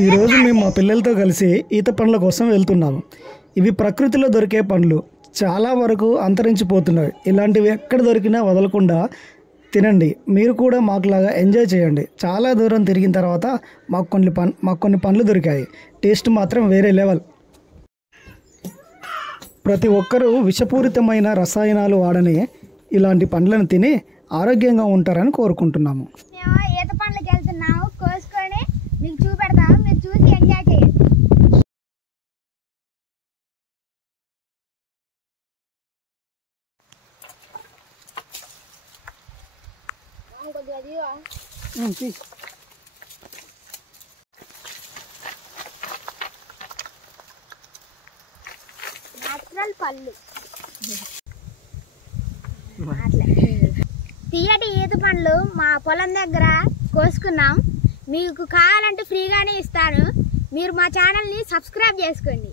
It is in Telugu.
ఈరోజు మేము మా పిల్లలతో కలిసి ఈత పండ్ల కోసం వెళ్తున్నాము. ఇవి ప్రకృతిలో దొరికే పండ్లు, చాలా వరకు అంతరించిపోతున్నాయి. ఇలాంటివి ఎక్కడ దొరికినా వదలకుండా తినండి. మీరు కూడా మాకులాగా ఎంజాయ్ చేయండి. చాలా దూరం తిరిగిన తర్వాత మాకు కొన్ని పండ్లు దొరికాయి. టేస్ట్ మాత్రం వేరే లెవెల్. ప్రతి ఒక్కరూ విషపూరితమైన రసాయనాలు వాడని ఇలాంటి పండ్లను తిని ఆరోగ్యంగా ఉంటారని కోరుకుంటున్నాము. మేము ఈత పండ్లకి వెళ్తున్నాము. కోసుకొని మీకు చూపెడతాము, మీరు చూసి ఎంజాయ్ చేయండి. నేచురల్ పళ్ళు, తీయటి ఈత పండ్లు మా పొలం దగ్గర కోసుకున్నాం. మీకు కావాలంటే ఫ్రీగానే ఇస్తాను. మీరు మా ఛానల్ని సబ్స్క్రైబ్ చేసుకోండి.